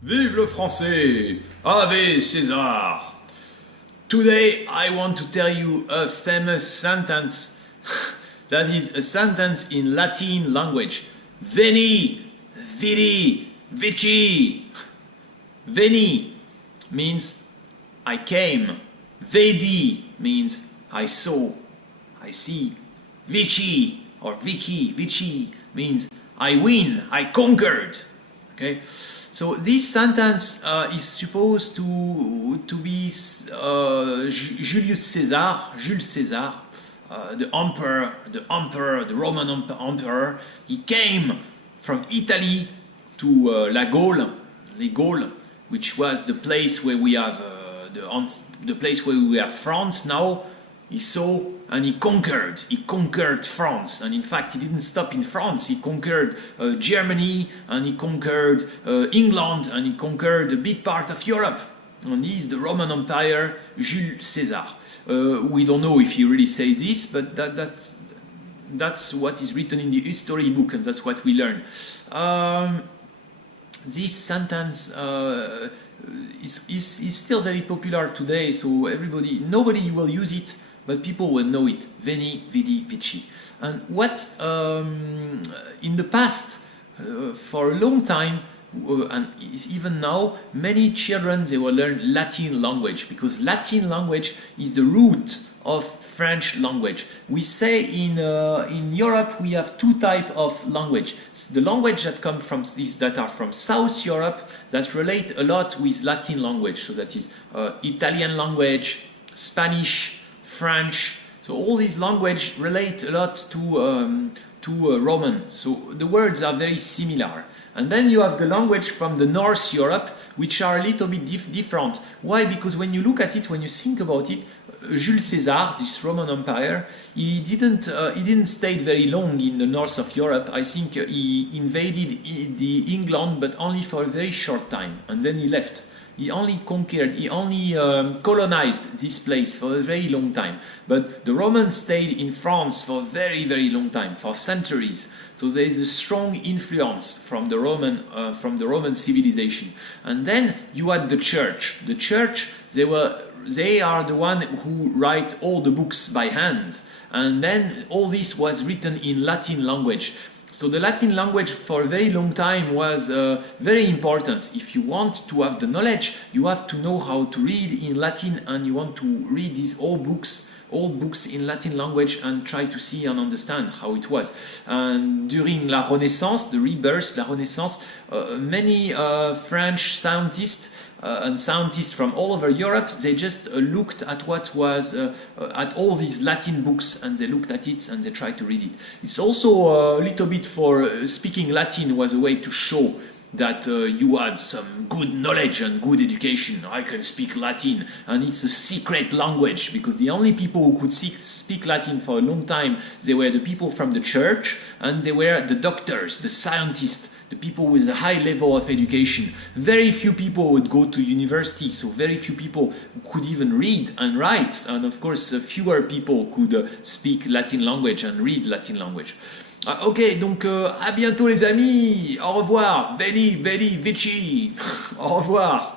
Vive le français! Ave César! Today I want to tell you a famous sentence that is a sentence in Latin language. Veni, vidi, vici. Veni means I came. Vedi means I saw, I see. Vici or vici means I win, I conquered. Okay, so this sentence is supposed to be Julius Caesar, the emperor, the Roman emperor. He came from Italy to La Gaule, Les Gaules, which was the place where we have the place where we have France now. He saw and he conquered France, and in fact he didn't stop in France. He conquered Germany, and he conquered England, and he conquered a big part of Europe, and he's the Roman Empire, Jules Caesar. We don't know if he really said this, but that's what is written in the history book, and that's what we learn. This sentence is still very popular today, so nobody will use it, but people will know it. Veni, vidi, vici. And what in the past, for a long time, and even now, many children, they will learn Latin language, because Latin language is the root of French language. We say in Europe we have two types of language. The language that come from that are from South Europe, that relate a lot with Latin language. So that is Italian language, Spanish, French. So all these languages relate a lot to Roman. So the words are very similar. And then you have the language from the North Europe, which are a little bit different. Why? Because when you look at it, when you think about it, Jules Caesar, this Roman Empire, he didn't stay very long in the north of Europe. I think he invaded the England, but only for a very short time, and then he left. He only conquered, he only colonized this place for a very long time. But the Romans stayed in France for a very, very long time, for centuries. So there is a strong influence from the Roman civilization. And then you had the church. The church, they are the one who write all the books by hand. And then all this was written in Latin language. So the Latin language for a very long time was very important. If you want to have the knowledge, you have to know how to read in Latin, and you want to read these old books in Latin language and try to see and understand how it was. And during La Renaissance, the rebirth, La Renaissance, many French scientists and scientists from all over Europe, they just looked at what was at all these Latin books, and they looked at it and they tried to read it. It's also a little bit for speaking Latin was a way to show that you had some good knowledge and good education. I can speak Latin, and it's a secret language, because the only people who could speak Latin for a long time, they were the people from the church, and they were the doctors, the scientists, the people with a high level of education. Very few people would go to university, so very few people could even read and write, and of course fewer people could speak Latin language and read Latin language. Ok, donc à bientôt les amis, au revoir, veni, vidi, vici, au revoir.